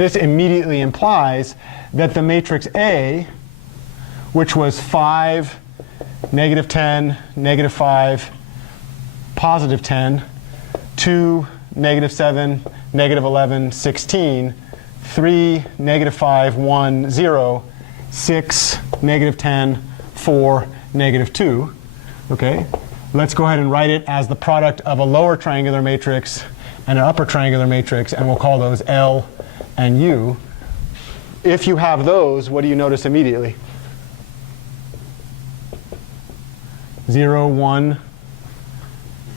this immediately implies that the matrix A, which was 5, negative 10, negative 5, positive 10, 2, negative 7, negative 11, 16, 3, negative 5, 1, 0, 6, negative 10, 4, negative 2. Okay? Let's go ahead and write it as the product of a lower triangular matrix and an upper triangular matrix, and we'll call those L and U. If you have those, what do you notice immediately? 0, 1,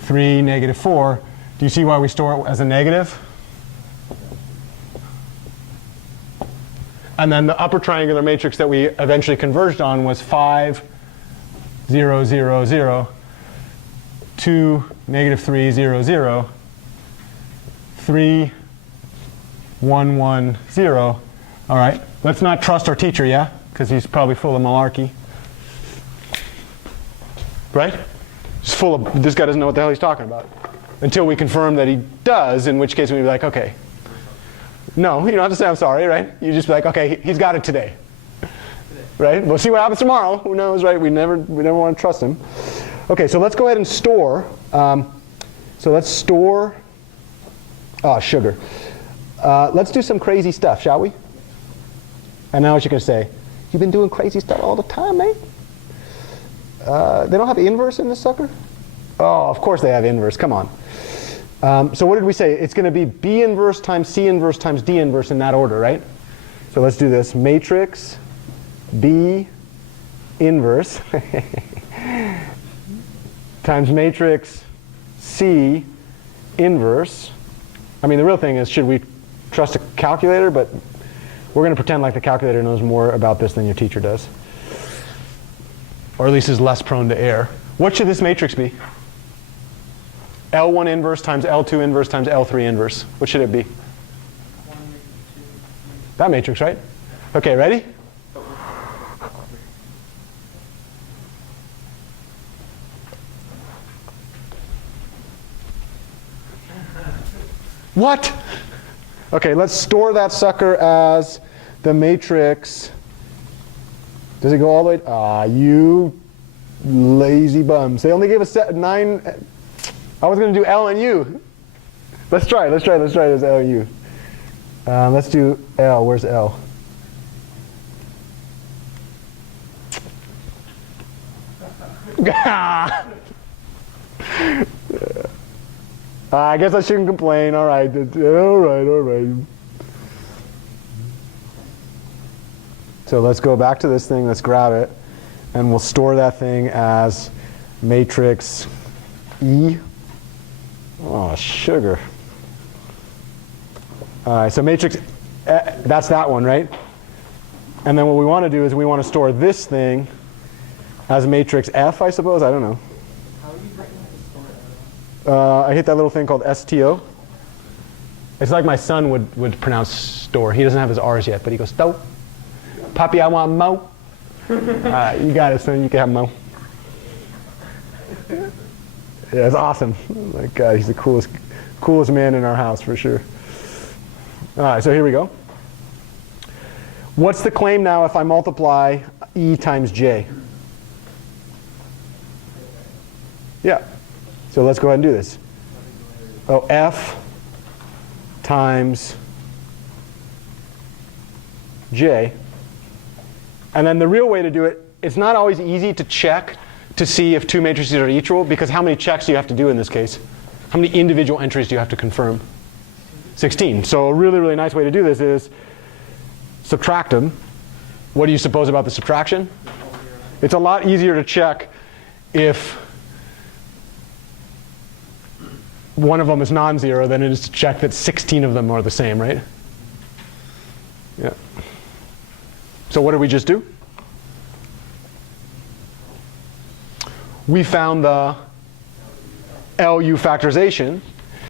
3, negative 4. Do you see why we store it as a negative? And then the upper triangular matrix that we eventually converged on was 5, 0, 0, 0, 2, negative 3, 0, 0, 3, 1, 1, 0. All right, let's not trust our teacher, yeah? Because he's probably full of malarkey. Right? He's full of, this guy doesn't know what the hell he's talking about. Until we confirm that he does, in which case we'd be like, okay. No, you don't have to say I'm sorry, right? You just be like, okay, he's got it today. Right? We'll see what happens tomorrow. Who knows, right? We never want to trust him. Okay, so let's go ahead and store. So let's store sugar. Let's do some crazy stuff, shall we? And now what you can say, you've been doing crazy stuff all the time, mate. They don't have inverse in this sucker? Oh, of course they have inverse. Come on. So what did we say? It's going to be B inverse times C inverse times D inverse in that order, right? So let's do this. Matrix B inverse times matrix C inverse. I mean, the real thing is, should we trust a calculator? But we're going to pretend like the calculator knows more about this than your teacher does. Or at least is less prone to error. What should this matrix be? L1 inverse times L2 inverse times L3 inverse. What should it be? That matrix, right? Okay, ready? What? Okay, let's store that sucker as the matrix. Does it go all the way? Ah, you lazy bums. They only gave us 9. I was going to do L and U. Let's try it as L and U. Let's do L. Where's L? I guess I shouldn't complain. All right. All right. So let's go back to this thing. Let's grab it. And we'll store that thing as matrix E. Oh, sugar. All right, so matrix, that's that one, right? And then what we want to do is we want to store this thing as matrix F, I suppose. I don't know. How are you breaking to store it? I hit that little thing called STO. It's like my son would pronounce store. He doesn't have his R's yet, but he goes, sto. Papi, I want mo. You got it, son. You can have mo. Yeah, it's awesome. Oh my God, he's the coolest man in our house for sure. All right, so here we go. What's the claim now if I multiply E times J? Yeah. So let's go ahead and do this. Oh, F times J. And then the real way to do it, it's not always easy to check to see if two matrices are equal, because how many checks do you have to do in this case? How many individual entries do you have to confirm? 16. So a really, really nice way to do this is subtract them. What do you suppose about the subtraction? It's a lot easier to check if one of them is non-zero than it is to check that 16 of them are the same, right? Yeah. So what did we just do? We found the LU factorization